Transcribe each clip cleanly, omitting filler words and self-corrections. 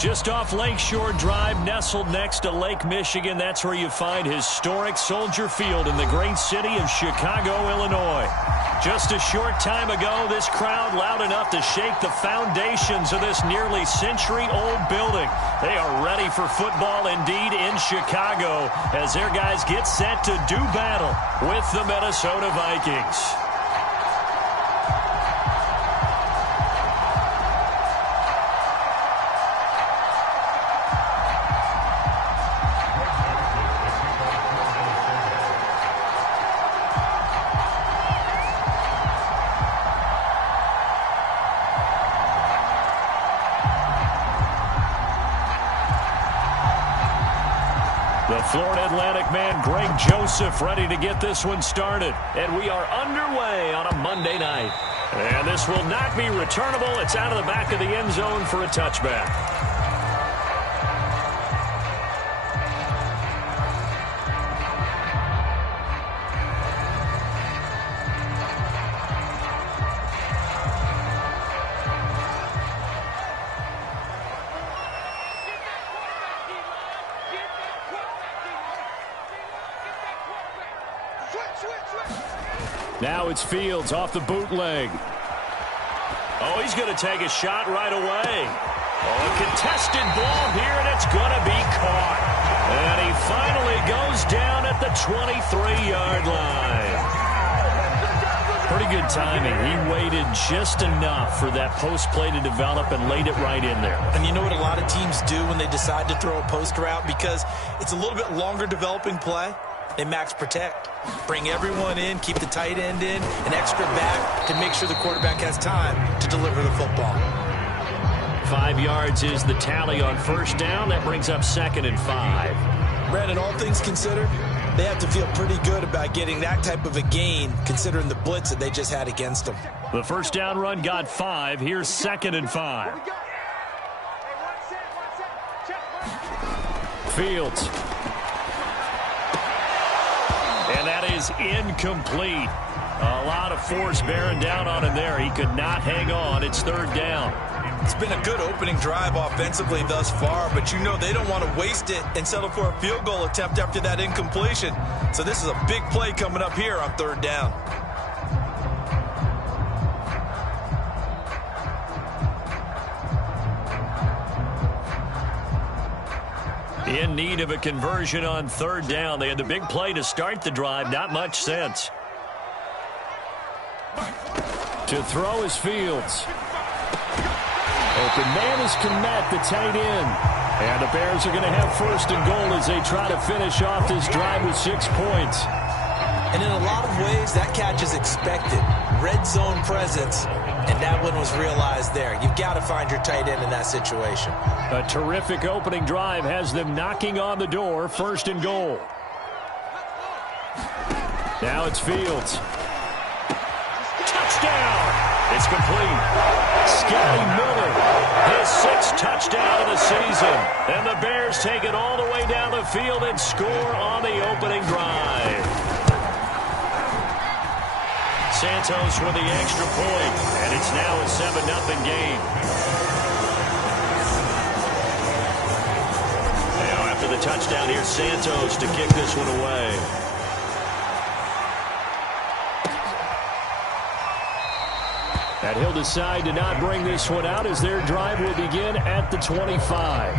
Just off Lakeshore Drive, nestled next to Lake Michigan. That's where you find historic Soldier Field in the great city of Chicago, Illinois. Just a short time ago, this crowd loud enough to shake the foundations of this nearly century-old building. They are ready for football indeed in Chicago as their guys get set to do battle with the Minnesota Vikings. The Florida Atlantic man, Greg Joseph, ready to get this one started. And we are underway on a Monday night. And this will not be returnable. It's out of the back of the end zone for a touchback. Now it's Fields off the bootleg. Oh, he's going to take a shot right away. Oh, a contested ball here, and it's going to be caught. And he finally goes down at the 23-yard line. Pretty good timing. He waited just enough for that post play to develop and laid it right in there. And you know what a lot of teams do when they decide to throw a post route? Because it's a little bit longer developing play. They max protect. Bring everyone in, keep the tight end in, an extra back to make sure the quarterback has time to deliver the football. 5 yards is the tally on first down. That brings up 2nd and 5. Brandon, all things considered, they have to feel pretty good about getting that type of a gain considering the blitz that they just had against them. The first down run got 5. Here's 2nd and 5. Fields. And that is incomplete. A lot of force bearing down on him there. He could not hang on. It's 3rd down. It's been a good opening drive offensively thus far, but you know they don't want to waste it and settle for a field goal attempt after that incompletion. So this is a big play coming up here on 3rd down. In need of a conversion on 3rd down. They had the big play to start the drive. Not much sense. To throw is Fields. Open man is Kmet, the tight end. And the Bears are going to have 1st and goal as they try to finish off this drive with 6 points. And in a lot of ways, that catch is expected. Red zone presence, and that one was realized there. You've got to find your tight end in that situation. A terrific opening drive has them knocking on the door. 1st and goal. Now it's Fields. Touchdown! It's complete. Scotty Miller, his 6th touchdown of the season. And the Bears take it all the way down the field and score on the opening drive. Santos with the extra point, and it's now a 7-0 game. Now after the touchdown, here's Santos to kick this one away. And he'll decide to not bring this one out as their drive will begin at the 25.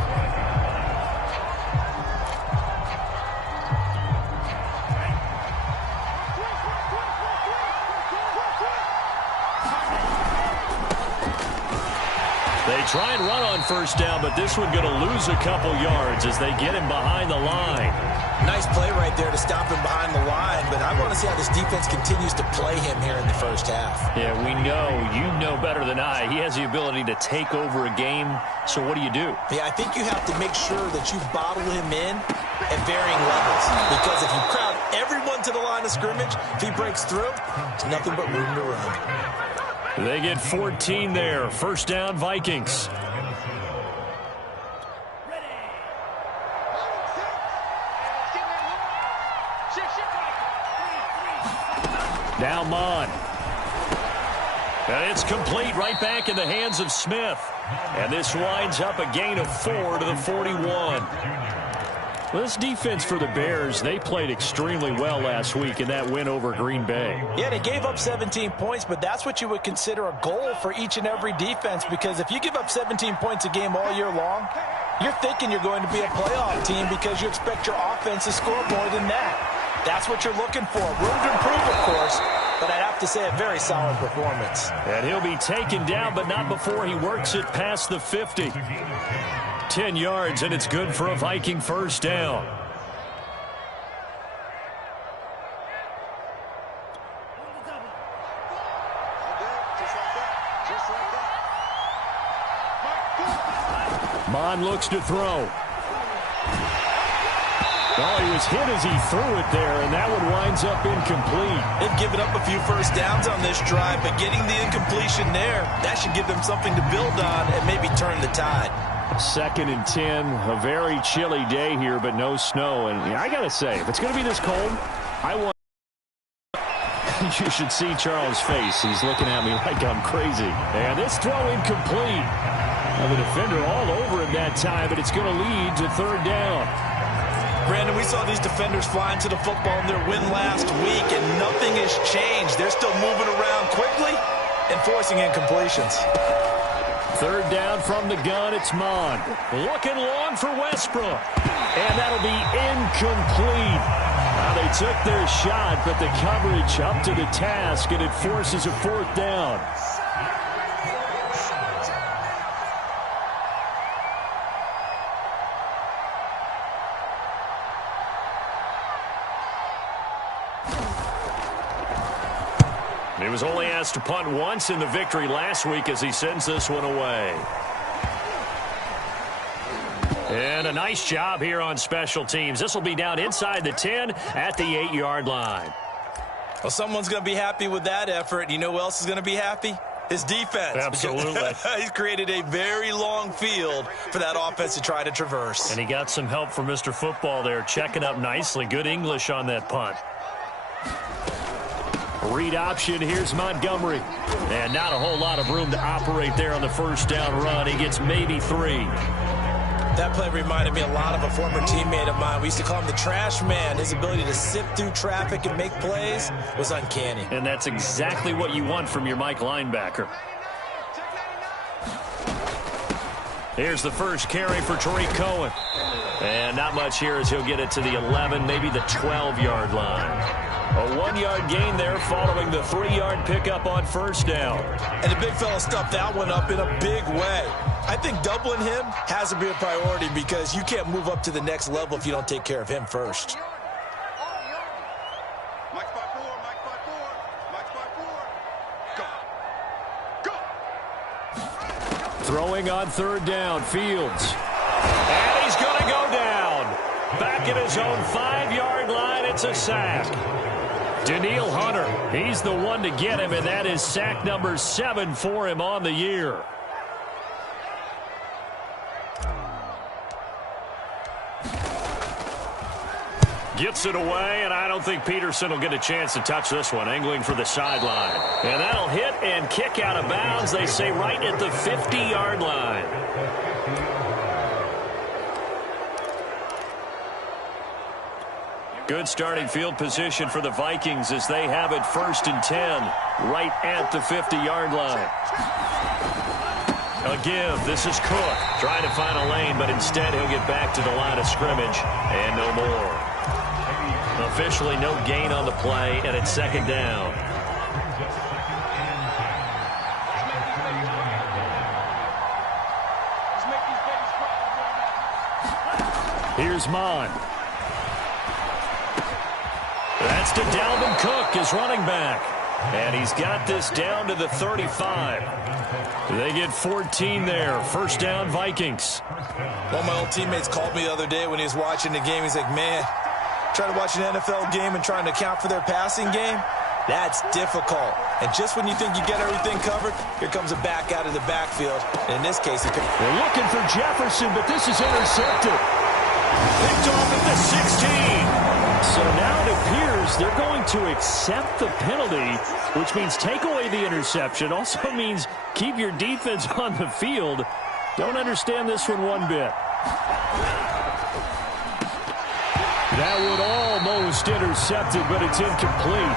They try and run on 1st down, but this one going to lose a couple yards as they get him behind the line. Nice play right there to stop him behind the line, but I want to see how this defense continues to play him here in the 1st half. Yeah, we know. You know better than I. He has the ability to take over a game, so what do you do? Yeah, I think you have to make sure that you bottle him in at varying levels, because if you crowd everyone to the line of scrimmage, if he breaks through, there's nothing but room to run. They get 14 there. 1st down, Vikings. Now Mon. And it's complete, right back in the hands of Smith. And this winds up a gain of 4 to the 41. Well, this defense for the Bears, they played extremely well last week in that win over Green Bay. Yeah, they gave up 17 points, but that's what you would consider a goal for each and every defense, because if you give up 17 points a game all year long, you're thinking you're going to be a playoff team because you expect your offense to score more than that. That's what you're looking for. Room to improve, of course, but I'd have to say a very solid performance. And he'll be taken down, but not before he works it past the 50. 10 yards, and it's good for a Viking first down. Mon looks to throw. Oh, he was hit as he threw it there, and that one winds up incomplete. They've given up a few first downs on this drive, but getting the incompletion there, that should give them something to build on and maybe turn the tide. 2nd and 10, a very chilly day here, but no snow. And I got to say, if it's going to be this cold, I want... You should see Charles' face. He's looking at me like I'm crazy. And this throw incomplete. The defender all over him that time, but it's going to lead to 3rd down. Brandon, we saw these defenders flying to the football in their win last week, and nothing has changed. They're still moving around quickly and forcing incompletions. 3rd down from the gun, it's Mon. Looking long for Westbrook. And that'll be incomplete. They took their shot, but the coverage up to the task, and it forces a 4th down. He was only asked to punt once in the victory last week as he sends this one away. And a nice job here on special teams. This will be down inside the 10 at the 8-yard line. Well, someone's going to be happy with that effort. You know who else is going to be happy? His defense. Absolutely. He's created a very long field for that offense to try to traverse. And he got some help from Mr. Football there, checking up nicely. Good English on that punt. Read option, here's Montgomery. And not a whole lot of room to operate there on the first down run. He gets maybe 3. That play reminded me a lot of a former teammate of mine. We used to call him the trash man. His ability to sift through traffic and make plays was uncanny. And that's exactly what you want from your Mike linebacker. Here's the first carry for Tariq Cohen. And not much here as he'll get it to the 11, maybe the 12-yard line. A 1-yard gain there following the 3-yard pickup on first down. And the big fella stuffed that one up in a big way. I think doubling him has to be a priority because you can't move up to the next level if you don't take care of him first. Throwing on 3rd down, Fields. And he's going to go down. Back at his own 5-yard line, it's a sack. Daniil Hunter, he's the one to get him, and that is sack number 7 for him on the year. Gets it away, and I don't think Peterson will get a chance to touch this one, angling for the sideline. And that'll hit and kick out of bounds, they say, right at the 50-yard line. Good starting field position for the Vikings as they have it 1st and 10 right at the 50-yard line. A give. This is Cook trying to find a lane, but instead he'll get back to the line of scrimmage and no more. Officially no gain on the play, and it's 2nd down. Here's Mon. That's to Dalvin Cook, his running back. And he's got this down to the 35. They get 14 there. 1st down, Vikings. One of my old teammates called me the other day when he was watching the game. He's like, man, trying to watch an NFL game and trying to account for their passing game, that's difficult. And just when you think you get everything covered, here comes a back out of the backfield. And in this case, they're looking for Jefferson, but this is intercepted. Picked off at the 16. So now it appears Chiefs, they're going to accept the penalty, which means take away the interception. Also means keep your defense on the field. Don't understand this one bit. That would almost intercept it, but it's incomplete.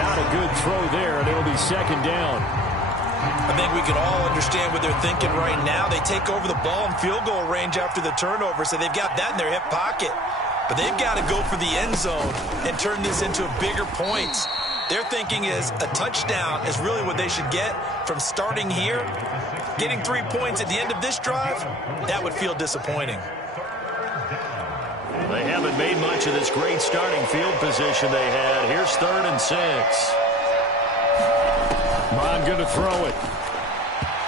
Not a good throw there, and it'll be second down. I think we can all understand what they're thinking right now. They take over the ball in field goal range after the turnover, so they've got that in their hip pocket. But they've got to go for the end zone and turn this into bigger points. Their thinking is a touchdown is really what they should get from starting here. Getting 3 points at the end of this drive, that would feel disappointing. They haven't made much of this great starting field position they had. Here's 3rd and 6. Mon going to throw it.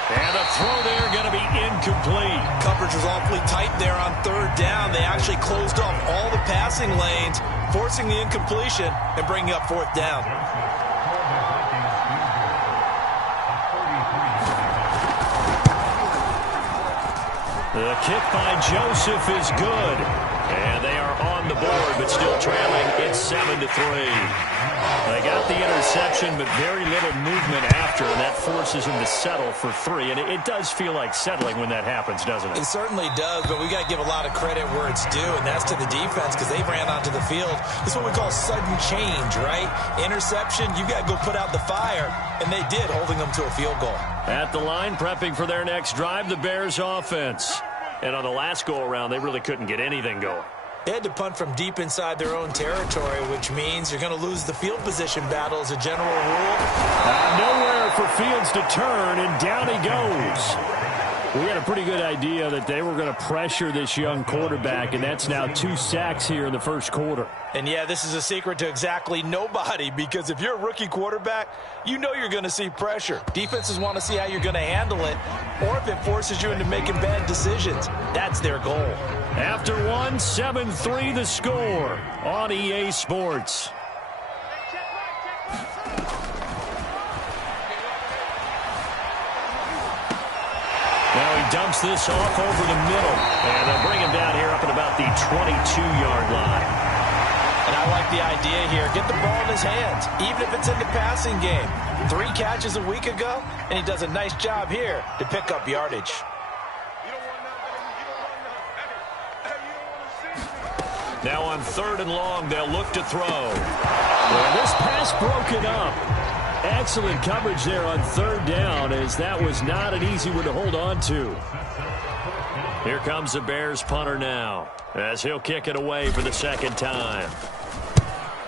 And the throw there going to be incomplete. Coverage was awfully tight there on 3rd down. They actually closed off all the passing lanes, forcing the incompletion and bringing up 4th down. The kick by Joseph is good. And they are on the board, but still trailing. It's 7-3. They got the interception, but very little movement after, and that forces them to settle for 3. And it does feel like settling when that happens, doesn't it? It certainly does, but we got to give a lot of credit where it's due, and that's to the defense because they ran onto the field. This is what we call sudden change, right? Interception, you got to go put out the fire, and they did, holding them to a field goal. At the line, prepping for their next drive, the Bears offense. And on the last go-around, they really couldn't get anything going. They had to punt from deep inside their own territory, which means you're going to lose the field position battle as a general rule. Nowhere for Fields to turn, and down he goes. We had a pretty good idea that they were going to pressure this young quarterback, and that's now 2 sacks here in the first quarter. And, yeah, this is a secret to exactly nobody, because if you're a rookie quarterback, you know you're going to see pressure. Defenses want to see how you're going to handle it, or if it forces you into making bad decisions. That's their goal. After 7-3 the score on EA Sports. Now he dumps this off over the middle. And they'll bring him down here up at about the 22-yard line. And I like the idea here. Get the ball in his hands, even if it's in the passing game. 3 catches a week ago, and he does a nice job here to pick up yardage. Now on 3rd and long, they'll look to throw. Well, this pass broken up. Excellent coverage there on 3rd down, as that was not an easy one to hold on to. Here comes the Bears punter now, as he'll kick it away for the 2nd time.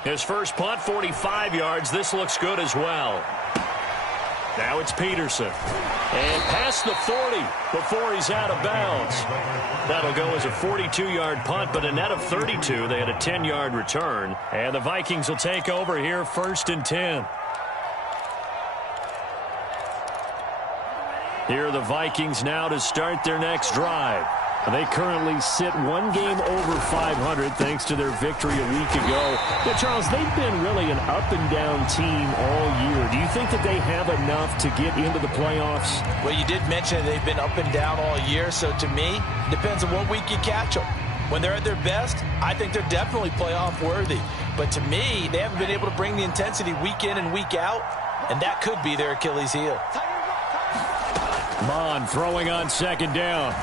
His first punt, 45 yards. This looks good as well. Now it's Peterson. And past the 40 before he's out of bounds. That'll go as a 42-yard punt, but a net of 32. They had a 10-yard return. And the Vikings will take over here, 1st and 10. Here are the Vikings now to start their next drive. They currently sit 1 game over 500 thanks to their victory a week ago. But, Charles, they've been really an up-and-down team all year. Do you think that they have enough to get into the playoffs? Well, you did mention they've been up and down all year, so to me, it depends on what week you catch them. When they're at their best, I think they're definitely playoff worthy. But to me, they haven't been able to bring the intensity week in and week out, and that could be their Achilles heel. Mon throwing on 2nd down.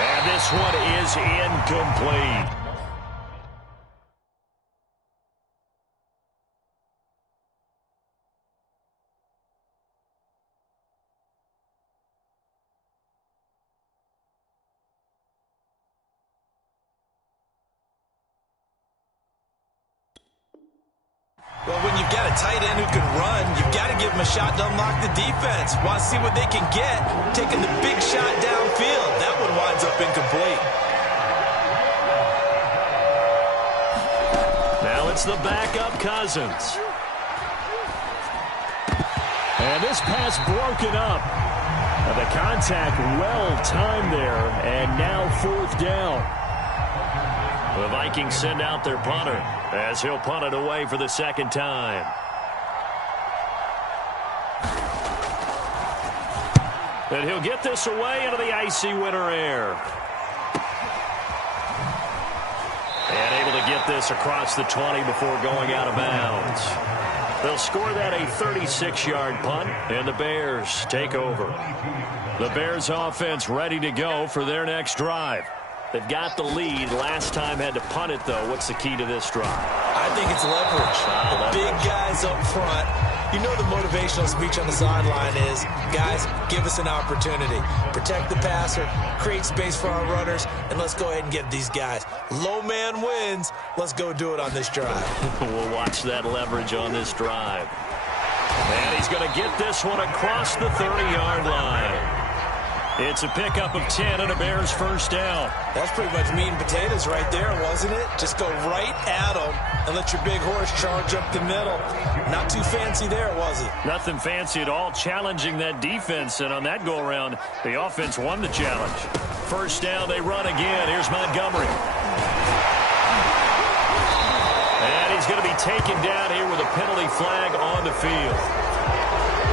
And this one is incomplete. Well, when you've got a tight end who can run, you've got to give him a shot to unlock the defense. Want to see what they can get, taking the big shot downfield. That one winds up incomplete. Now it's the backup Cousins. And this pass broken up. And the contact well-timed there, and now 4th down. The Vikings send out their punter as he'll punt it away for the 2nd time. And he'll get this away into the icy winter air. And able to get this across the 20 before going out of bounds. They'll score that a 36-yard punt, and the Bears take over. The Bears offense ready to go for their next drive. They've got the lead. Last time had to punt it, though. What's the key to this drive? I think it's leverage. The big guys up front. You know the motivational speech on the sideline is, guys, give us an opportunity. Protect the passer, create space for our runners, and let's go ahead and get these guys. Low man wins. Let's go do it on this drive. We'll watch that leverage on this drive. And he's going to get this one across the 30-yard line. It's a pickup of 10 and a Bears first down. That's pretty much meat and potatoes right there, wasn't it? Just go right at them and let your big horse charge up the middle. Not too fancy there, was it? Nothing fancy at all, challenging that defense. And on that go-around, the offense won the challenge. First down, they run again. Here's Montgomery. And he's going to be taken down here with a penalty flag on the field.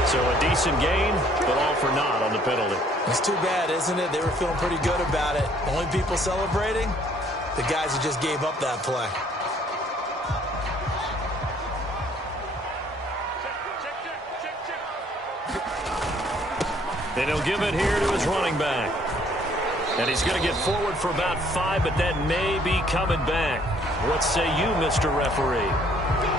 So a decent gain, but all for naught on the penalty. It's too bad, isn't it? They were feeling pretty good about it. Only people celebrating, the guys who just gave up that play. And he'll give it here to his running back. And he's going to get forward for about 5, but that may be coming back. What say you, Mr. Referee?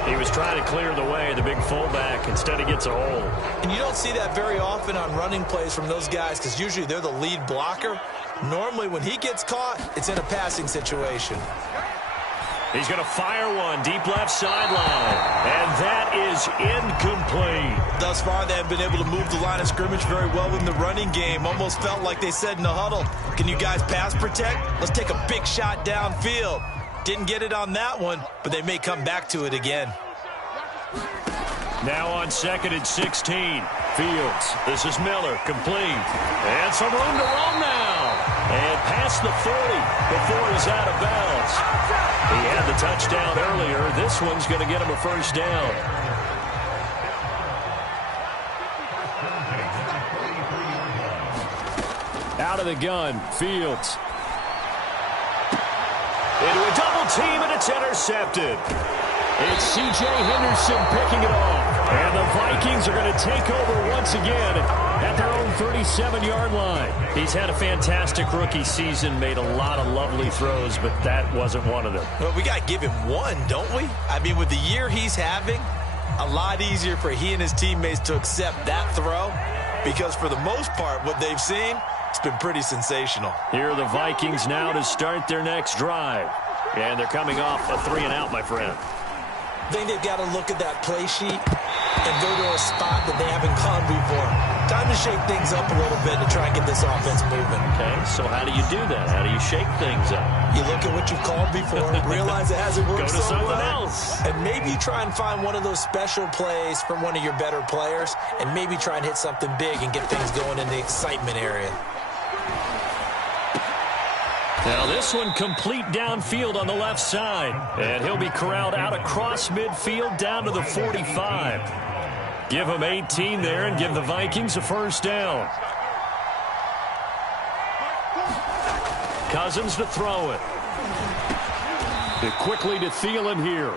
He was trying to clear the way, the big fullback. Instead, he gets a hold. And you don't see that very often on running plays from those guys because usually they're the lead blocker. Normally, when he gets caught, it's in a passing situation. He's going to fire one deep left sideline. And that is incomplete. Thus far, they have been able to move the line of scrimmage very well in the running game. Almost felt like they said in the huddle, can you guys pass protect? Let's take a big shot downfield. Didn't get it on that one, but they may come back to it again. Now on 2nd and 16. Fields. This is Miller. Complete. And some room to roam now. And past the 40 before he's out of bounds. He had the touchdown earlier. This one's going to get him a first down. Out of the gun. Fields. Into a double team, and it's intercepted. It's C.J. Henderson picking it off. And the Vikings are going to take over once again at their own 37-yard line. He's had a fantastic rookie season, made a lot of lovely throws, but that wasn't one of them. Well, we got to give him one, don't we? I mean, with the year he's having, a lot easier for he and his teammates to accept that throw because for the most part, what they've seen, it's been pretty sensational. Here are the Vikings now to start their next drive. And they're coming off a 3-and-out, my friend. I think they've got to look at that play sheet and go to a spot that they haven't gone before. Time to shake things up a little bit to try and get this offense moving. Okay, so how do you do that? How do you shake things up? You look at what you've called before, realize it hasn't worked so well. Go to something else. And maybe try and find one of those special plays from one of your better players and maybe try and hit something big and get things going in the excitement area. Now this one complete downfield on the left side. And he'll be corralled out across midfield down to the 45. Give him 18 there and give the Vikings a first down. Cousins to throw it. Quickly to Thielen here.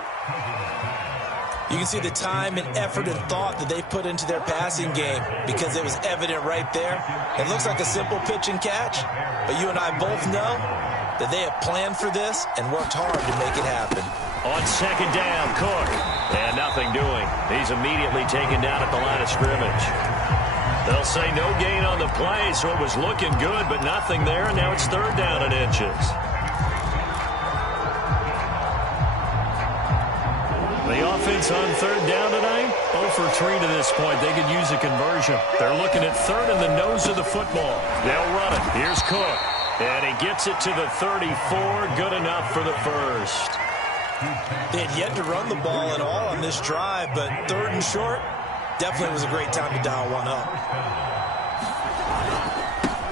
You can see the time and effort and thought that they've put into their passing game because it was evident right there. It looks like a simple pitch and catch, but you and I both know that they have planned for this and worked hard to make it happen. On second down, Cook. And nothing doing. He's immediately taken down at the line of scrimmage. They'll say no gain on the play, so it was looking good, but nothing there, and now it's third down and inches. The offense on third down tonight, 0 for 3 to this point. They could use a conversion. They're looking at third in the nose of the football. They'll run it. Here's Cook. And he gets it to the 34. Good enough for the first. They had yet to run the ball at all on this drive, but third and short definitely was a great time to dial one up.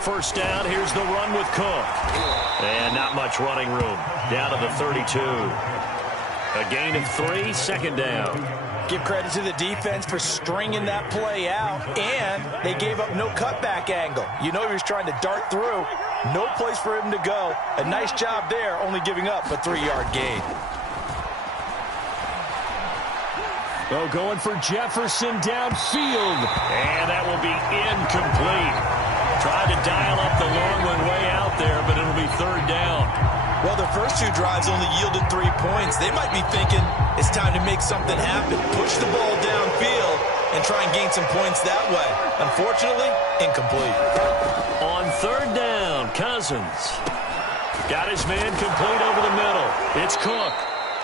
First down, here's the run with Cook. And not much running room. Down to the 32. A gain of 3, second down. Give credit to the defense for stringing that play out, and they gave up no cutback angle. You know he was trying to dart through. No place for him to go. A nice job there, only giving up a 3-yard gain. Oh, going for Jefferson downfield. And that will be incomplete. Tried to dial up the long one way out there, but it'll be third down. Well, their first 2 drives only yielded 3 points. They might be thinking it's time to make something happen. Push the ball downfield and try and gain some points that way. Unfortunately, incomplete. On third down, Cousins got his man complete over the middle. It's Cook.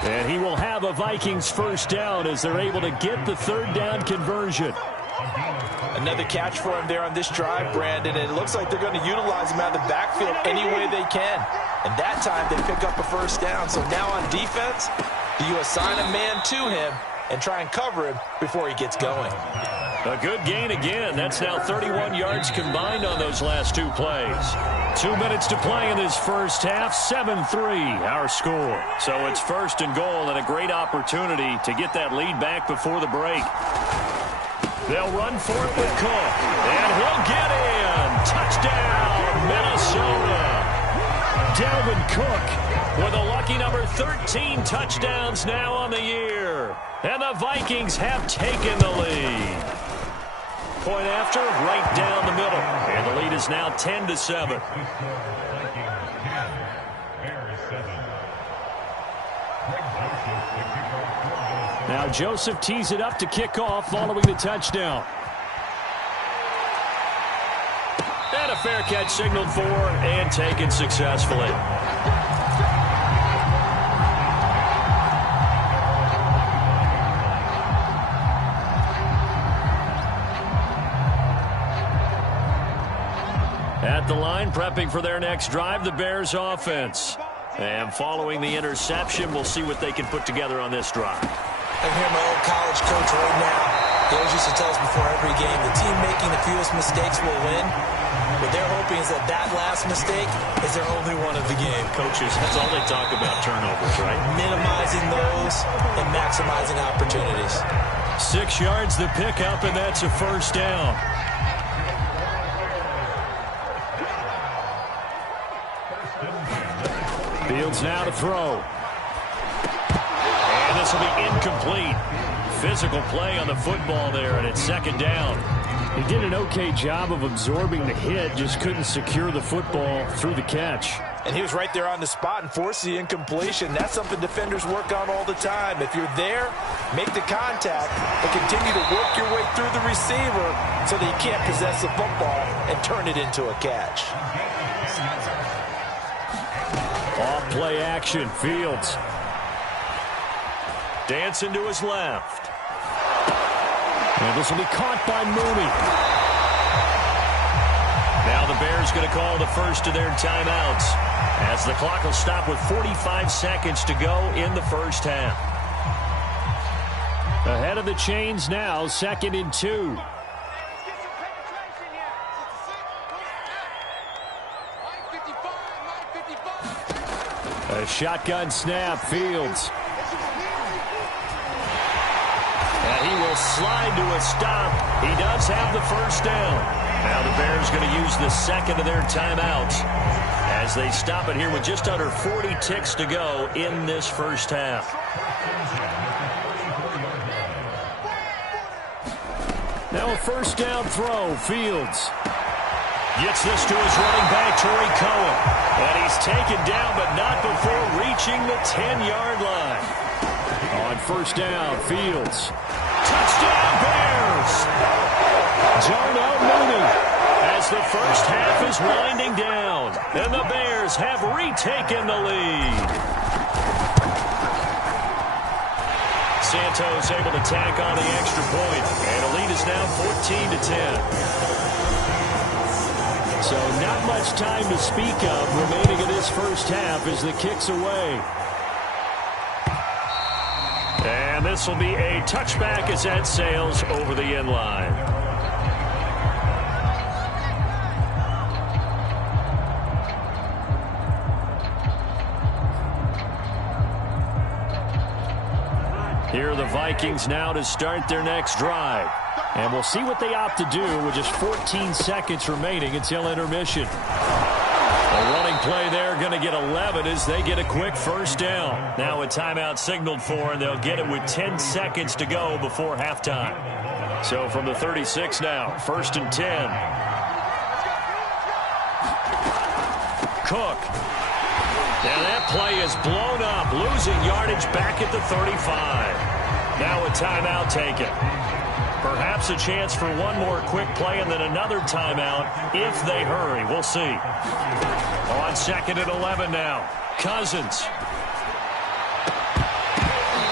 And he will have a Vikings first down as they're able to get the third down conversion. Another catch for him there on this drive, Brandon. And it looks like they're going to utilize him out of the backfield any way they can. And that time they pick up a first down. So now on defense, do you assign a man to him and try and cover him before he gets going? A good gain again. That's now 31 yards combined on those last 2 plays. 2 minutes to play in this first half. 7-3 our score. So it's first and goal and a great opportunity to get that lead back before the break. They'll run for it with Cook. And he'll get in. Touchdown, Minnesota. Dalvin Cook with a lucky number 13 touchdowns now on the year. And the Vikings have taken the lead. Point after, right down the middle. And the lead is now 10-7. Now Joseph tees it up to kick off following the touchdown. And a fair catch signaled for and taken successfully. At the line, prepping for their next drive, the Bears offense. And following the interception, we'll see what they can put together on this drive. I hear my old college coach right now. He always used to tell us before every game, the team making the fewest mistakes will win. What they're hoping is that that last mistake is their only one of the game. Coaches, that's all they talk about, turnovers, right? Minimizing those and maximizing opportunities. 6 yards the pickup, and that's a first down. Fields now to throw. And this will be incomplete. Physical play on the football there, and it's second down. He did an okay job of absorbing the hit, just couldn't secure the football through the catch. And he was right there on the spot and forced the incompletion. That's something defenders work on all the time. If you're there, make the contact, but continue to work your way through the receiver so that you can't possess the football and turn it into a catch. Off play action, Fields. Dancing to his left. And this will be caught by Mooney. Now the Bears going to call the first of their timeouts as the clock will stop with 45 seconds to go in the first half. Ahead of the chains now, 2nd and 2. A shotgun snap, Fields. And he will slide to a stop. He does have the first down. Now the Bears going to use the second of their timeouts as they stop it here with just under 40 ticks to go in this first half. Now a first down throw, Fields. Gets this to his running back, Torrey Cohen. And he's taken down, but not before reaching the 10-yard line. On first down, Fields. Touchdown, Bears! Darnell Mooney as the first half is winding down. And the Bears have retaken the lead. Santos able to tack on the extra point. And the lead is now 14-10. So not much time to speak of remaining in this first half as the kick's away. And this will be a touchback as that sails over the end line. Here are the Vikings now to start their next drive. And we'll see what they opt to do with just 14 seconds remaining until intermission. A running play there going to get 11 as they get a quick first down. Now a timeout signaled for, and they'll get it with 10 seconds to go before halftime. So from the 36 now, 1st and 10. Cook. Now that play is blown up, losing yardage back at the 35. Now a timeout taken. Perhaps a chance for one more quick play and then another timeout if they hurry. We'll see. On 2nd and 11 now. Cousins.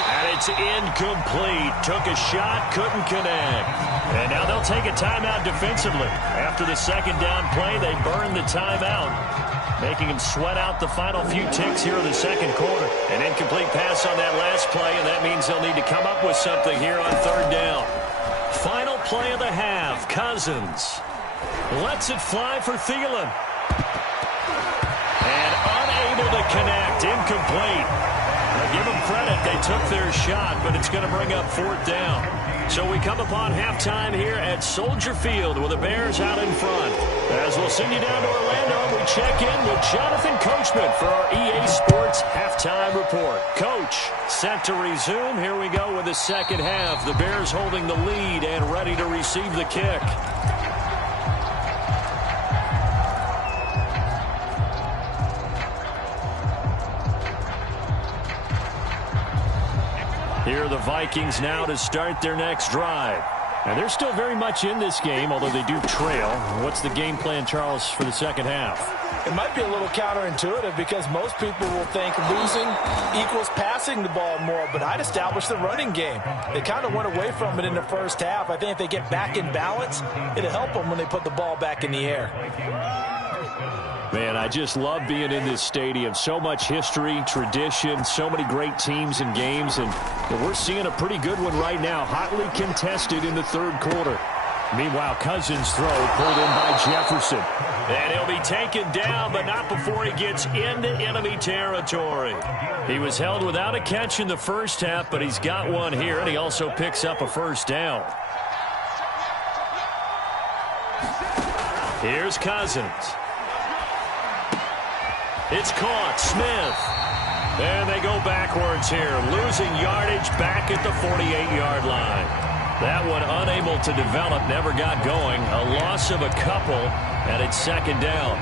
And it's incomplete. Took a shot, couldn't connect. And now they'll take a timeout defensively. After the 2nd down play, they burn the timeout, making him sweat out the final few ticks here in the 2nd quarter. An incomplete pass on that last play, and that means they'll need to come up with something here on 3rd down. Final play of the half. Cousins lets it fly for Thielen. And unable to connect. Incomplete. Now give them credit. They took their shot, but it's going to bring up 4th down. So we come upon halftime here at Soldier Field with the Bears out in front. As we'll send you down to Orlando, we check in with Jonathan Coachman for our EA Sports Halftime Report. Coach, set to resume. Here we go with the 2nd half. The Bears holding the lead and ready to receive the kick. Here are the Vikings now to start their next drive. And they're still very much in this game, although they do trail. What's the game plan, Charles, for the 2nd half? It might be a little counterintuitive because most people will think losing equals passing the ball more, but I'd establish the running game. They kind of went away from it in the 1st half. I think if they get back in balance, it'll help them when they put the ball back in the air. Man, I just love being in this stadium. So much history, tradition, so many great teams and games, and we're seeing a pretty good one right now, hotly contested in the 3rd quarter. Meanwhile, Cousins' throw pulled in by Jefferson. And he'll be taken down, but not before he gets into enemy territory. He was held without a catch in the 1st half, but he's got one here, and he also picks up a 1st down. Here's Cousins. It's caught. Smith. And they go backwards here, losing yardage back at the 48-yard line. That one unable to develop, never got going. A loss of a couple, and it's 2nd down.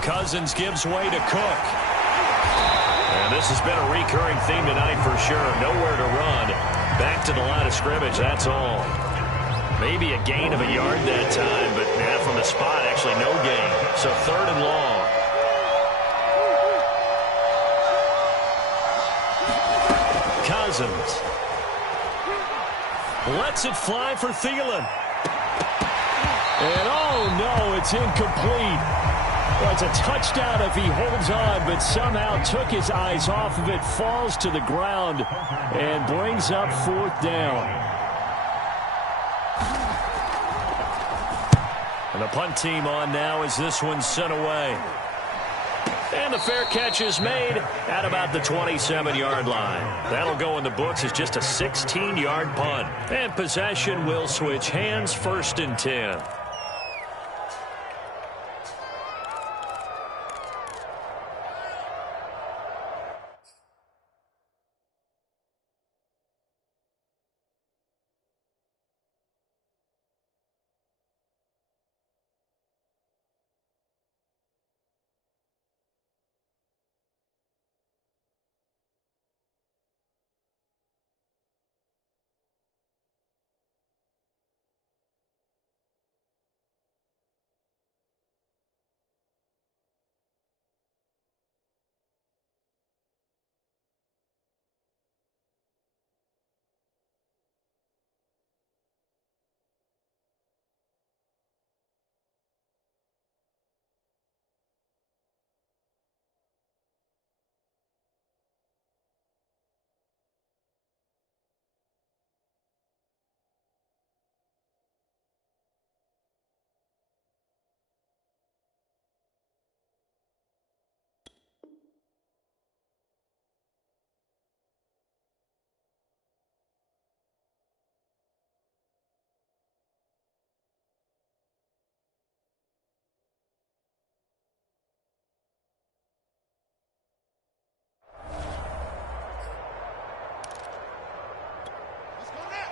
Cousins gives way to Cook. And this has been a recurring theme tonight for sure. Nowhere to run. Back to the line of scrimmage, that's all. Maybe a gain of a yard that time, but from the spot, actually no gain. So 3rd and long. Cousins lets it fly for Thielen. And oh no, it's incomplete. Well, it's a touchdown if he holds on, but somehow took his eyes off of it, falls to the ground, and brings up 4th down. And the punt team on now as this one's sent away. And the fair catch is made at about the 27-yard line. That'll go in the books as just a 16-yard punt. And possession will switch hands, 1st and 10.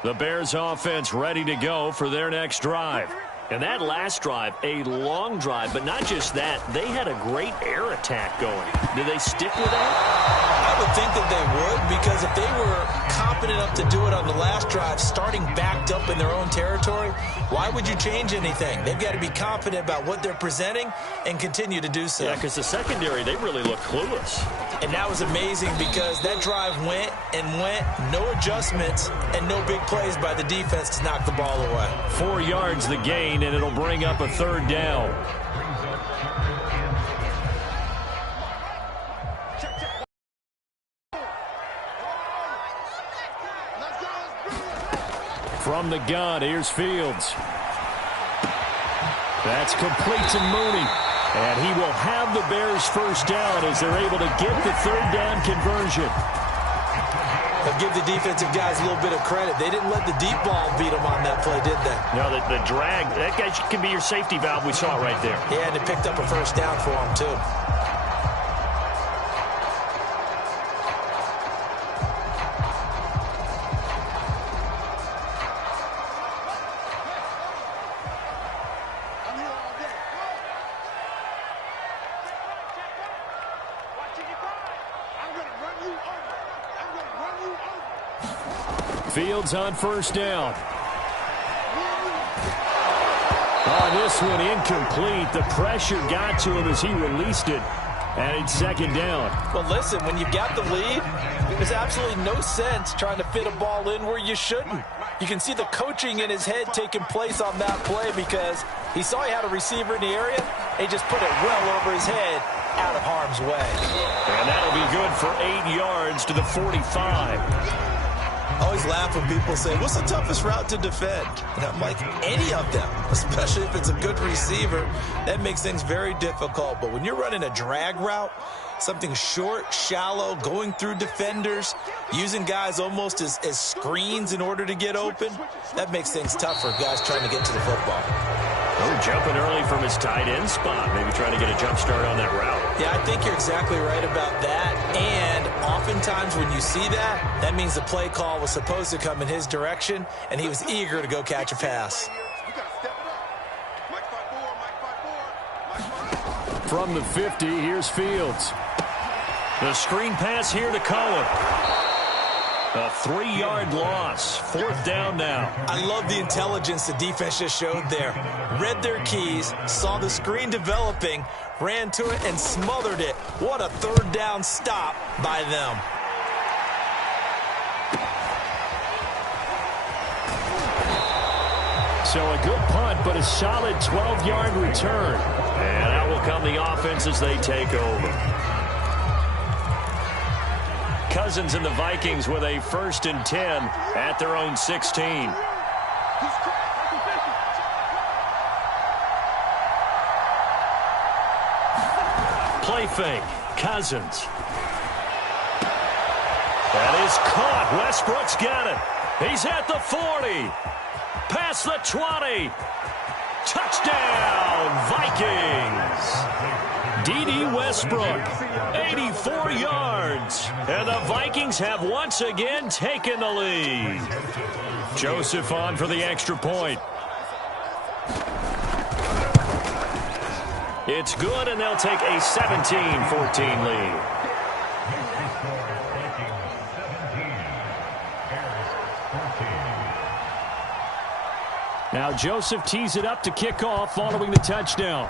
The Bears offense ready to go for their next drive. And that last drive, a long drive, but not just that. They had a great air attack going. Do they stick with that? I would think that they would, because if they were confident enough to do it on the last drive, starting backed up in their own territory, why would you change anything? They've got to be confident about what they're presenting and continue to do so. Yeah, because the secondary, they really look clueless. And that was amazing because that drive went and went, no adjustments, and no big plays by the defense to knock the ball away. 4 yards the gain, and it'll bring up a third down. From the gun, here's Fields. That's complete to Mooney. And he will have the Bears first down as they're able to get the third down conversion. They'll give the defensive guys a little bit of credit. They didn't let the deep ball beat them on that play, did they? No, the drag, that guy can be your safety valve. We saw it right there. Yeah, and it picked up a first down for them, too. Fields on first down. On this one, incomplete. The pressure got to him as he released it. And it's second down. Well, listen, when you've got the lead, there's absolutely no sense trying to fit a ball in where you shouldn't. You can see the coaching in his head taking place on that play because he saw he had a receiver in the area, and he just put it well over his head out of harm's way. And that'll be good for 8 yards to the 45. I always laugh when people say, what's the toughest route to defend? And I'm like, any of them, especially if it's a good receiver. That makes things very difficult. But when you're running a drag route, something short, shallow, going through defenders, using guys almost as screens in order to get open, that makes things tough for guys trying to get to the football. Oh, jumping early from his tight end spot, maybe trying to get a jump start on that route. Yeah, I think you're exactly right about that. And oftentimes when you see that, that means the play call was supposed to come in his direction, and he was eager to go catch a pass. From the 50, here's Fields. The screen pass here to Cohen. A 3-yard loss. Fourth down now. I love the intelligence the defense just showed there. Read their keys, saw the screen developing, ran to it, and smothered it. What a third down stop by them. So a good punt, but a solid 12-yard return. And out will come the offense as they take over. Cousins and the Vikings with a 1st and 10 at their own 16. Play fake. Cousins. That is caught. Westbrook's got it. He's at the 40. Past the 20. Touchdown, Vikings. D.D. Westbrook, 84 yards. And the Vikings have once again taken the lead. Joseph on for the extra point. It's good, and they'll take a 17-14 lead. Now Joseph tees it up to kick off following the touchdown.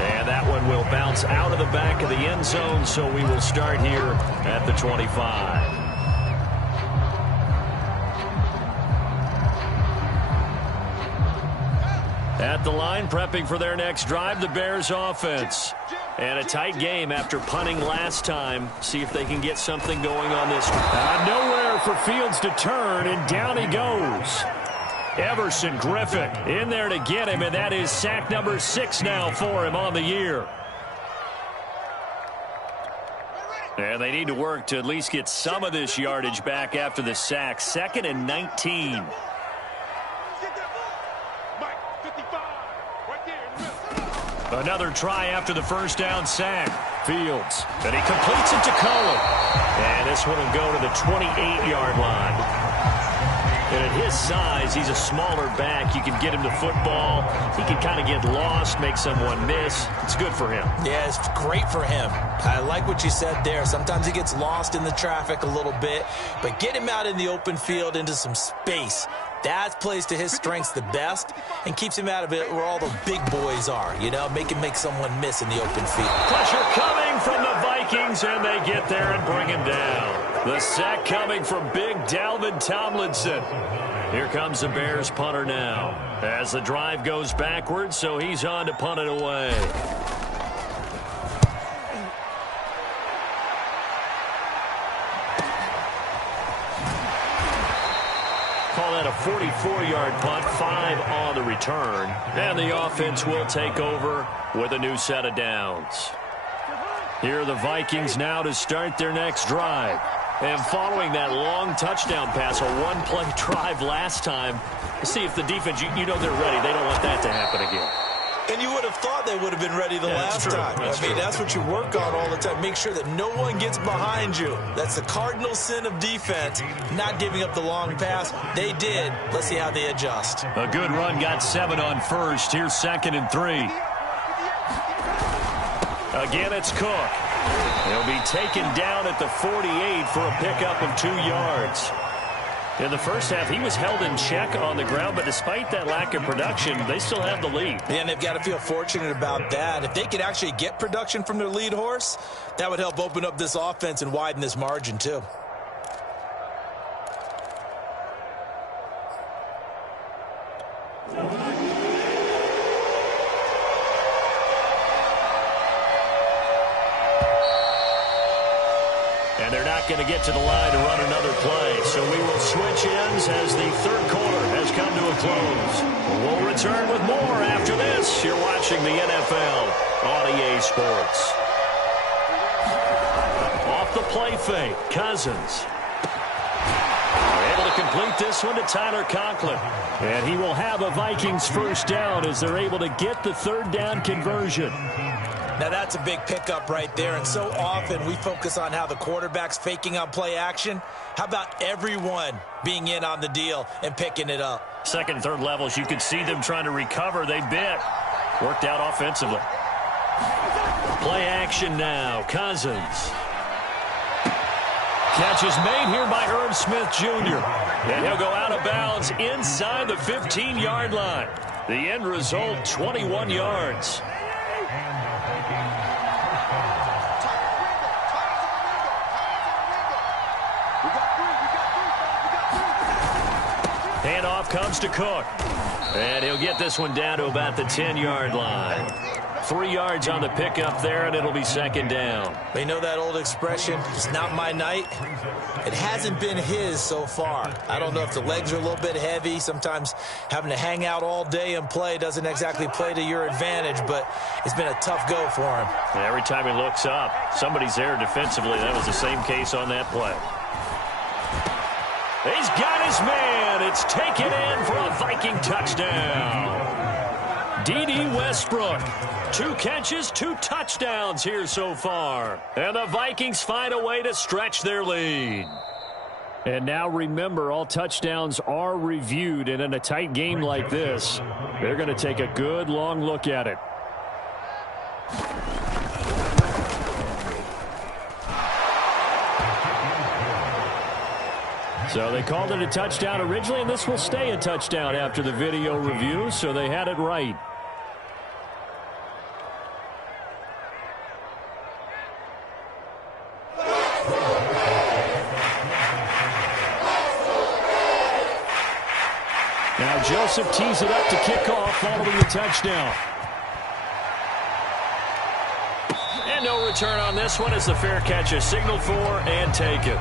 And that one will bounce out of the back of the end zone, so we will start here at the 25. At the line, prepping for their next drive, the Bears offense. And a tight game after punting last time. See if they can get something going on this one. Nowhere for Fields to turn, and down he goes. Everson Griffin in there to get him, and that is sack number 6 now for him on the year. And they need to work to at least get some of this yardage back after the sack. 2nd and 19. Another try after the first down sack. Fields. And he completes it to Cohen. And this one will go to the 28-yard line. And at his size, he's a smaller back. You can get him the football. He can kind of get lost, make someone miss. It's good for him. Yeah, it's great for him. I like what you said there. Sometimes he gets lost in the traffic a little bit, but get him out in the open field into some space. That plays to his strengths the best and keeps him out of it where all the big boys are, you know, make someone miss in the open field. Pressure coming from the Vikings, and they get there and bring him down. The sack coming from big Dalvin Tomlinson. Here comes the Bears punter now as the drive goes backwards, so he's on to punt it away. Call that a 44-yard punt, 5 on the return. And the offense will take over with a new set of downs. Here are the Vikings now to start their next drive. And following that long touchdown pass, a one-play drive last time, see if the defense, you know they're ready. They don't want that to happen again. And you would have thought they would have been ready the last time. That's what you work on all the time. Make sure that no one gets behind you. That's the cardinal sin of defense, not giving up the long pass. They did. Let's see how they adjust. A good run, got 7 on first. Here's 2nd and 3. Again, it's Cook. He'll be taken down at the 48 for a pickup of 2 yards. In the first half, he was held in check on the ground, but despite that lack of production, they still have the lead. Yeah, and they've got to feel fortunate about that. If they could actually get production from their lead horse, that would help open up this offense and widen this margin, too. And they're not going to get to the line to run another play. So we will switch ends as the third quarter has come to a close. We'll return with more after this. You're watching the NFL on EA Sports. Off the play fake, Cousins. Able to complete this one to Tyler Conklin. And he will have a Vikings first down as they're able to get the third down conversion. Now, that's a big pickup right there, and so often we focus on how the quarterback's faking on play action. How about everyone being in on the deal and picking it up? Second and third levels, you could see them trying to recover. They bit. Worked out offensively. Play action now. Cousins. Catch is made here by Irv Smith Jr. And he'll go out of bounds inside the 15-yard line. The end result, 21 yards. Handoff comes to Cook. And he'll get this one down to about the 10-yard line. 3 yards on the pickup there, and it'll be second down. They know that old expression, it's not my night. It hasn't been his so far. I don't know if the legs are a little bit heavy. Sometimes having to hang out all day and play doesn't exactly play to your advantage, but it's been a tough go for him. And every time he looks up, somebody's there defensively. That was the same case on that play. He's got his man. It's taken in for a Viking touchdown. D.D. Westbrook. 2 catches, 2 touchdowns here so far. And the Vikings find a way to stretch their lead. And now remember, all touchdowns are reviewed. And in a tight game like this, they're going to take a good long look at it. So they called it a touchdown originally, and this will stay a touchdown after the video review, so they had it right. Now Joseph tees it up to kick off following the touchdown. And no return on this one as the fair catch is signaled for and taken.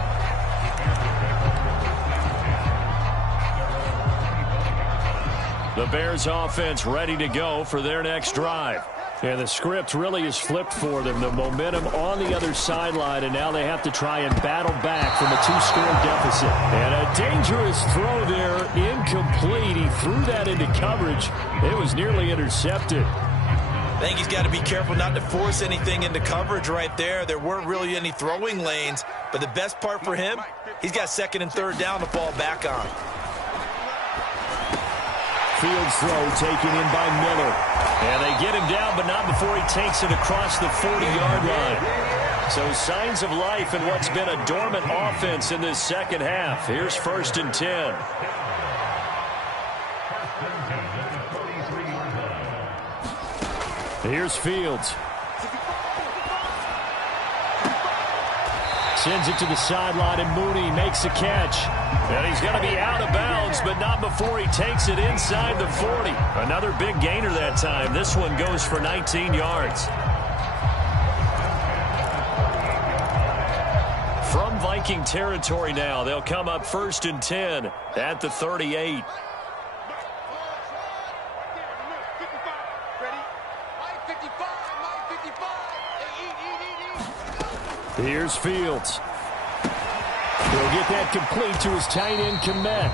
The Bears offense ready to go for their next drive. And the script really is flipped for them. The momentum on the other sideline, and now they have to try and battle back from a 2-score deficit. And a dangerous throw there, incomplete. He threw that into coverage. It was nearly intercepted. I think he's got to be careful not to force anything into coverage right there. There weren't really any throwing lanes, but the best part for him, he's got second and third down to fall back on. Fields throw taken in by Miller. And they get him down, but not before he takes it across the 40-yard line. So signs of life in what's been a dormant offense in this second half. Here's 1st and 10. Here's Fields. Sends it to the sideline, and Mooney makes a catch. And he's going to be out of bounds, but not before he takes it inside the 40. Another big gainer that time. This one goes for 19 yards. From Viking territory now, they'll come up 1st and 10 at the 38. Here's Fields. He'll get that complete to his tight end, Komet.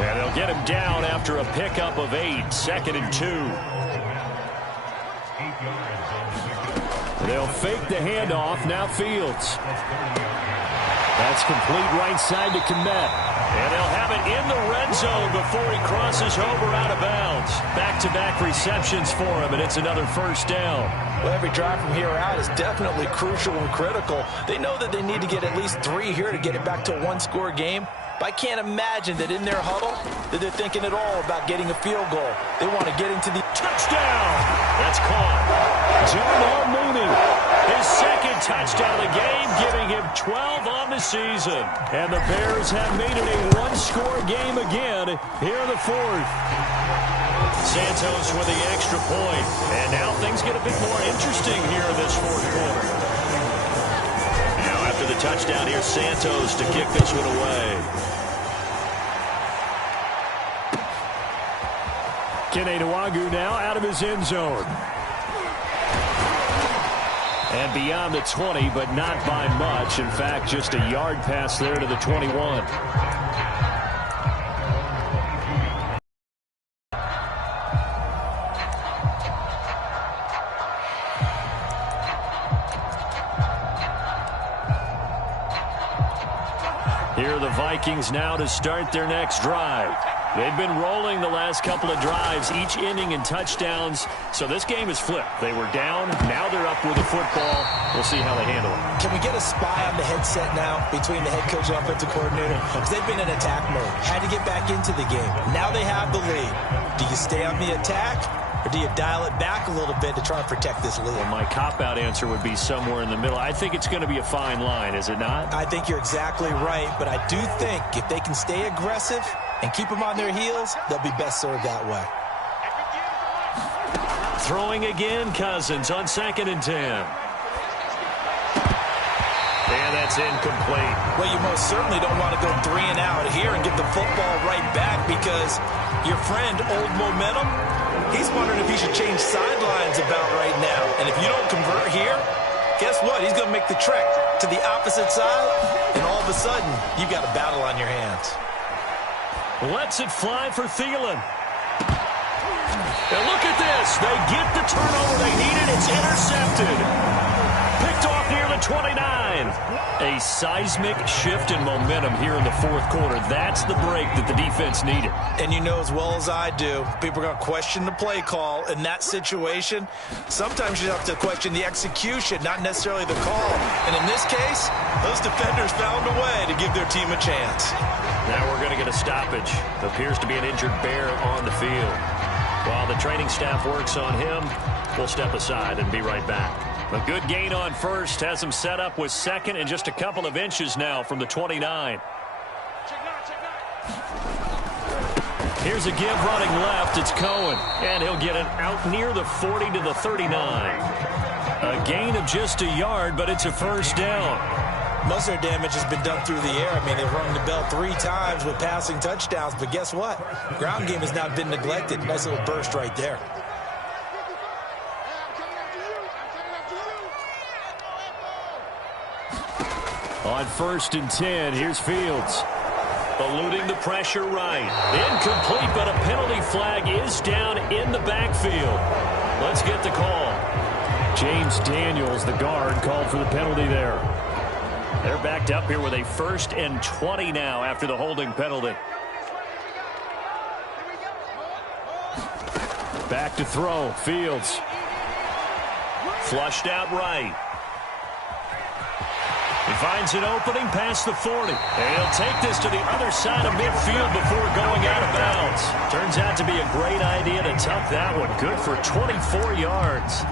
And they'll get him down after a pickup of 8, 2nd and 2. They'll fake the handoff. Now Fields. That's complete right side to Komet. And they'll have it in the red zone before he crosses over out of bounds. Back-to-back receptions for him, and it's another 1st down. Well, every drive from here out is definitely crucial and critical. They know that they need to get at least 3 here to get it back to a one-score game. But I can't imagine that in their huddle that they're thinking at all about getting a field goal. They want to get into the touchdown. That's caught. Darnell Mooney, his 2nd touchdown of the game, giving him 12 on the season. And the Bears have made it a one-score game again here in the 4th. Santos with the extra point. And now things get a bit more interesting here in this 4th quarter. Now after the touchdown, here's Santos to kick this one away. Kene Nwagu now out of his end zone. And beyond the 20, but not by much. In fact, just a yard pass there to the 21. Here are the Vikings now to start their next drive. They've been rolling the last couple of drives, each inning in touchdowns. So this game is flipped. They were down. Now they're up with the football. We'll see how they handle it. Can we get a spy on the headset now between the head coach and offensive coordinator? Because they've been in attack mode. Had to get back into the game. Now they have the lead. Do you stay on the attack, or do you dial it back a little bit to try and protect this lead? Well, my cop-out answer would be somewhere in the middle. I think it's going to be a fine line, is it not? I think you're exactly right, but I do think if they can stay aggressive and keep them on their heels, they'll be best served that way. Throwing again, Cousins on 2nd and 10. And that's incomplete. Well, you most certainly don't want to go 3 and out here and get the football right back, because your friend, Old Momentum, he's wondering if he should change sidelines about right now. And if you don't convert here, guess what? He's going to make the trek to the opposite side, and all of a sudden, you've got a battle on your hands. Lets it fly for Thielen. And look at this. They get the turnover they needed. It's intercepted. Picked off near the 29. A seismic shift in momentum here in the 4th quarter. That's the break that the defense needed. And you know as well as I do, people are going to question the play call in that situation. Sometimes you have to question the execution, not necessarily the call. And in this case, those defenders found a way to give their team a chance. Now we're going to get a stoppage. Appears to be an injured Bear on the field. While the training staff works on him, we'll step aside and be right back. A good gain on 1st has him set up with 2nd and just a couple of inches now from the 29. Here's a give running left. It's Cohen. And he'll get it out near the 40 to the 39. A gain of just a yard, but it's a 1st down. Most of their damage has been done through the air. I mean, they've rung the bell 3 times with passing touchdowns, but guess what? Ground game has not been neglected. Nice little burst right there. On 1st and 10, here's Fields. Eluding the pressure right. Incomplete, but a penalty flag is down in the backfield. Let's get the call. James Daniels, the guard, called for the penalty there. They're backed up here with a 1st and 20 now after the holding penalty. Back to throw. Fields. Flushed out right. He finds an opening past the 40. And he'll take this to the other side of midfield before going out of bounds. Turns out to be a great idea to tuck that one. Good for 24 yards.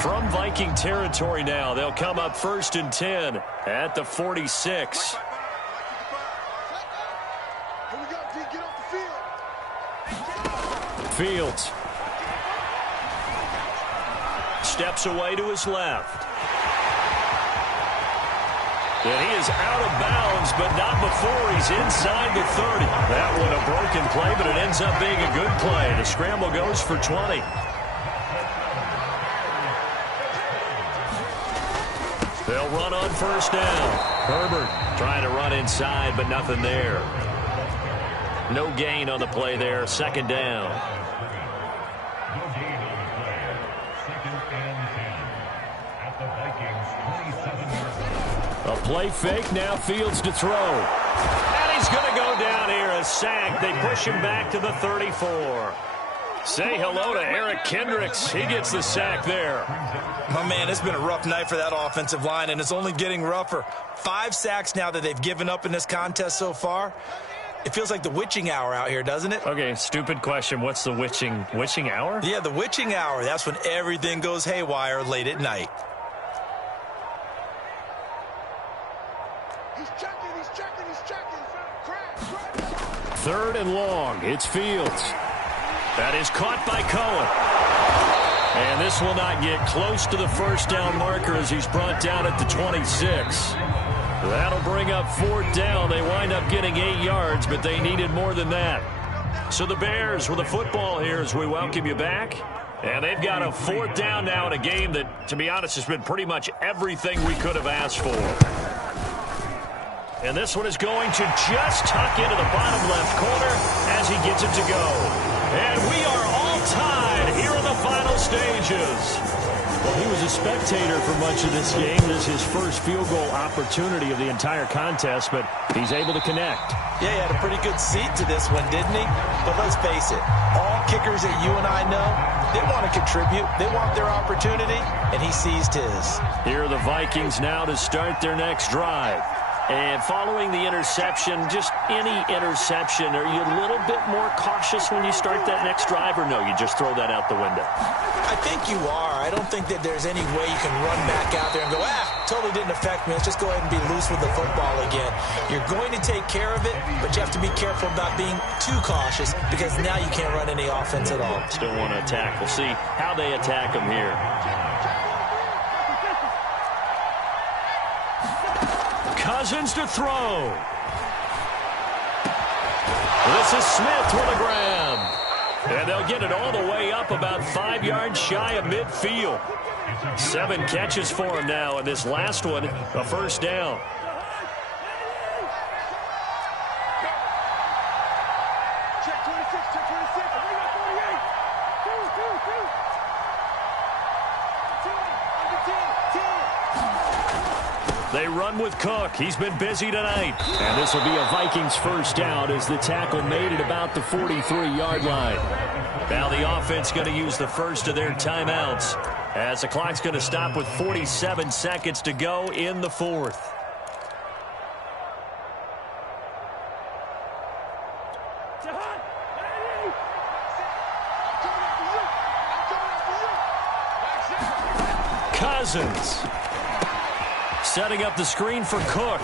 From Viking territory now, they'll come up 1st and 10 at the 46. Fields steps away to his left. And he is out of bounds, but not before he's inside the 30. That one a broken play, but it ends up being a good play. The scramble goes for 20. They'll run on 1st down. Herbert trying to run inside, but nothing there. No gain on the play there. 2nd down. A play fake. Now Fields to throw. And he's going to go down here. A sack. They push him back to the 34. Say hello to Eric Kendricks. He gets the sack there. My man, it's been a rough night for that offensive line, and it's only getting rougher. 5 sacks now that they've given up in this contest so far. It feels like the witching hour out here, doesn't it? Okay, stupid question. What's the witching hour? Yeah, the witching hour. That's when everything goes haywire late at night. He's checking. 3rd and long. It's Fields. That is caught by Cohen. And this will not get close to the 1st down marker as he's brought down at the 26. That'll bring up 4th down. They wind up getting 8 yards, but they needed more than that. So the Bears with the football here as we welcome you back. And they've got a 4th down now in a game that, to be honest, has been pretty much everything we could have asked for. And this one is going to just tuck into the bottom left corner as he gets it to go. And we are all tied here in the final stages. Well, he was a spectator for much of this game. This is his first field goal opportunity of the entire contest, but he's able to connect. Yeah, he had a pretty good seat to this one, didn't he? But let's face it, all kickers that you and I know, they want to contribute. They want their opportunity, and he seized his. Here are the Vikings now to start their next drive. And following the interception, just any interception, are you a little bit more cautious when you start that next drive, or no, you just throw that out the window? I think you are. I don't think that there's any way you can run back out there and go, totally didn't affect me. Let's just go ahead and be loose with the football again. You're going to take care of it, but you have to be careful about being too cautious because now you can't run any offense at all. Still want to attack. We'll see how they attack him here. Cousins to throw. This is Smith with a grab. And they'll get it all the way up about 5 yards shy of midfield. 7 catches for him now, and this last one, a 1st down. Check 26. We got 48. 10. They run with Cook. He's been busy tonight. And this will be a Vikings 1st down as the tackle made it about the 43-yard line. Now the offense going to use the first of their timeouts as the clock's going to stop with 47 seconds to go in the 4th. Cousins setting up the screen for Cook.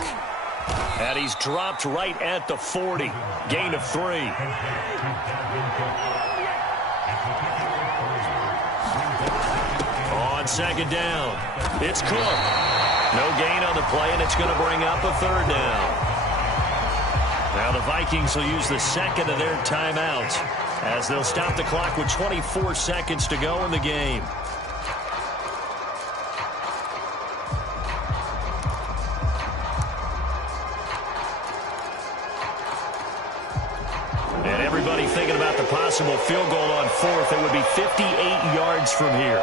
And he's dropped right at the 40. Gain of 3. On 2nd down, it's Cook. No gain on the play, and it's going to bring up a 3rd down. Now the Vikings will use the 2nd of their timeouts as they'll stop the clock with 24 seconds to go in the game. possible field goal on fourth. It would be 58 yards from here.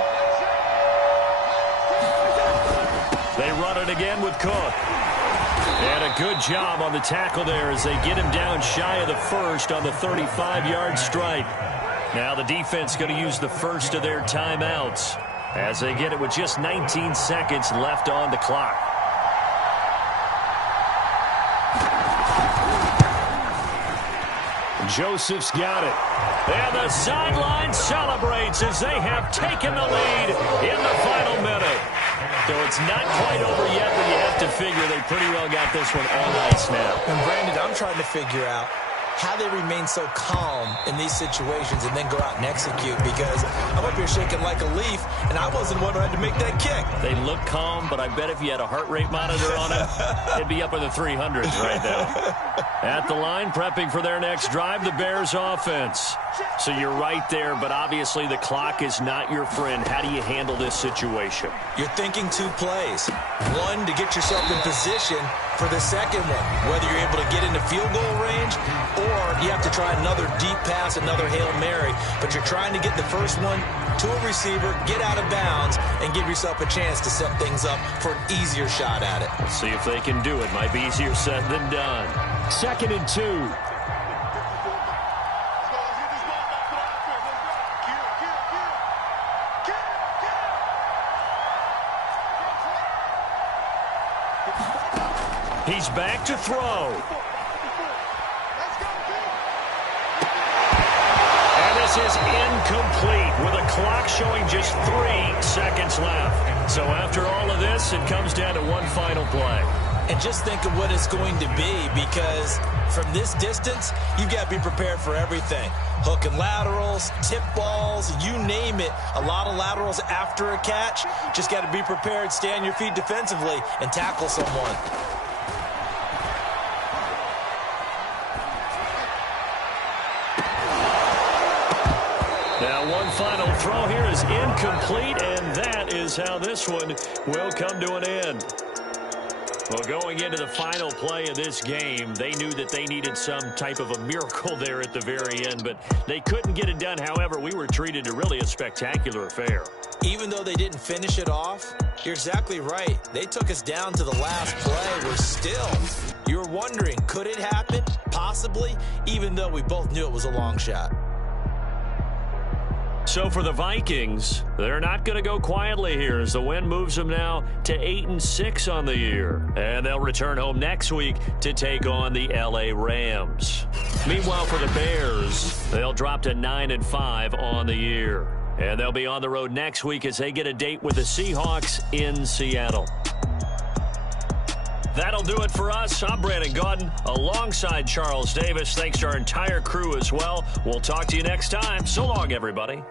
They run it again with Cook. And a good job on the tackle there as they get him down shy of the first on the 35-yard strike. Now the defense going to use the first of their timeouts as they get it with just 19 seconds left on the clock. Joseph's got it. And the sideline celebrates as they have taken the lead in the final minute. So it's not quite over yet, but you have to figure they pretty well got this one on ice now. And Brandon, I'm trying to figure out how they remain so calm in these situations and then go out and execute, because I'm up here shaking like a leaf, and I wasn't the one who had to make that kick. They look calm, but I bet if you had a heart rate monitor on it, it'd be up in the 300s right now. At the line, prepping for their next drive, the Bears offense. So you're right there, but obviously the clock is not your friend. How do you handle this situation? You're thinking two plays. One, to get yourself in position for the second one, whether you're able to get into field goal range or you have to try another deep pass, another Hail Mary. But you're trying to get the first one to a receiver, get out of bounds, and give yourself a chance to set things up for an easier shot at it. Let's see if they can do it. Might be easier said than done. 2nd and 2. He's back to throw. And this is incomplete with a clock showing just 3 seconds left. So after all of this, it comes down to one final play. And just think of what it's going to be, because from this distance, you've got to be prepared for everything. Hook and laterals, tip balls, you name it. A lot of laterals after a catch. Just got to be prepared, stay on your feet defensively, and tackle someone. Now one final throw here is incomplete, and that is how this one will come to an end. Well, going into the final play of this game, they knew that they needed some type of a miracle there at the very end, but they couldn't get it done. However, we were treated to really a spectacular affair. Even though they didn't finish it off, you're exactly right. They took us down to the last play. We're still, you were wondering, could it happen? Possibly, even though we both knew it was a long shot. So for the Vikings, they're not going to go quietly here as the win moves them now to 8-6 on the year. And they'll return home next week to take on the LA Rams. Meanwhile, for the Bears, they'll drop to 9-5 on the year. And they'll be on the road next week as they get a date with the Seahawks in Seattle. That'll do it for us. I'm Brandon Gaudin alongside Charles Davis. Thanks to our entire crew as well. We'll talk to you next time. So long, everybody.